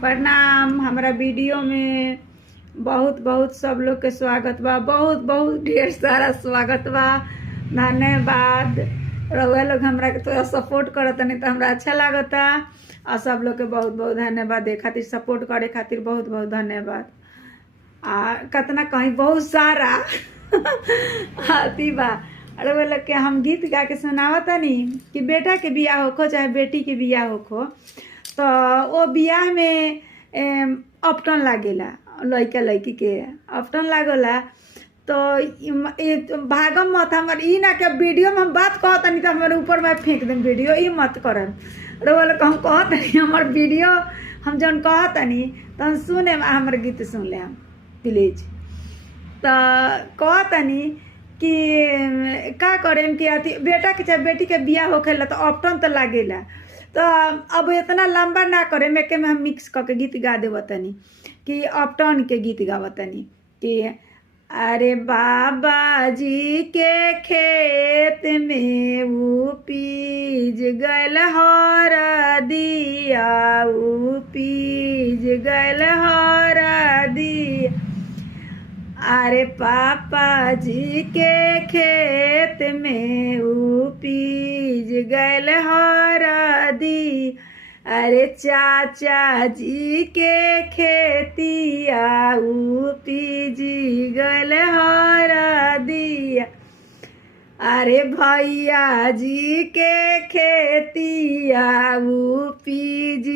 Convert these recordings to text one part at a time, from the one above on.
प्रणाम। हमारा वीडियो में बहुत बहुत सब लोग के स्वागत बा। बहुत बहुत ढेर सारा स्वागत बा। धन्यवाद। रउआ लोग हमरा के थोड़ा सपोर्ट करत नहीं तो हमरा अच्छा लागता। और सब लोग के बहुत बहुत धन्यवाद दे खातिर, सपोर्ट करे खातिर बहुत बहुत धन्यवाद। कितना कहीं बहुत सारा आती बा। अरे वो लोग के हम गीत गा के सुनावत नहीं कि बेटा के बियाह होखो चाहे बेटी के बियाह होखो, तो वो बियाह में अपटन लागेला, लड़का लड़की के अपटन लागला। तो भागम मत। हमारे ई ना कि वीडियो में हम बात कहत नहीं तो हमारे ऊपर में फेंक दें वीडियो, ई मत करम। अरे वो लोग हम कहत नहीं हमार वीडियो हम जौन कहत नहीं तो हम सुने हमारे गीत सुन ले हम प्लीज। तो कहत नहीं कि का करें कि अथी बेटा के चाहे बेटी के बियाह होखेला तो अपटन तो लागेला। तो अब इतना लंबा ना करे में के में हम मिक्स करके गीत गा देवतनी कि अपटन के गीत गावतनी कि अरे बाबा जी के खेत में उपीज गल हर दिया, उपीज गल हर दिया। अरे पापा जी के खेत में उपीज गल हर दी। अरे चाचा जी के खेतिया उपीज गल हर दिया। अरे भैया जी के खेतिया उपीज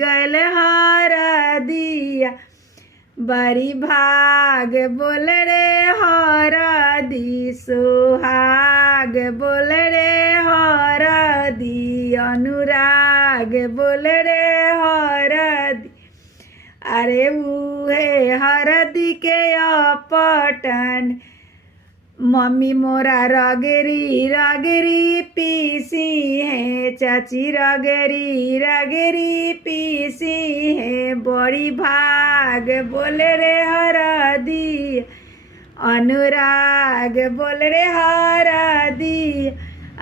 गल हर दिया। बड़ी भाग बोल रे हरदी, सुहाग बोल रे हरदी, अनुराग बोल रे हरदी। अरे उहे हरदी के अपटन मम्मी मोरा रगरी रगरी पीसी है, चाची रगरी रगरी पीसी है। बड़ी भाग बोले रे हरदी, अनुराग बोल रे हरदी।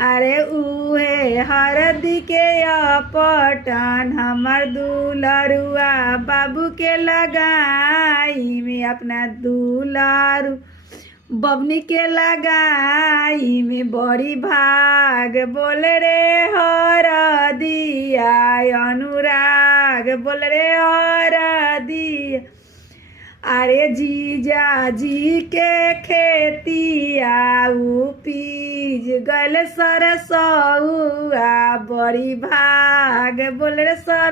अरे उहे हरदी के अपटन हमर दुलरुआ बाबू के लगाई में, अपना दुलारू बबनी के लगाई में। बड़ी भाग बोल रे हरदिया, अनुराग बोल रे हरदिया। अरे जीजा जी के खेतिया उपीज गल सरसौआ, बड़ी भाग बोल रे सर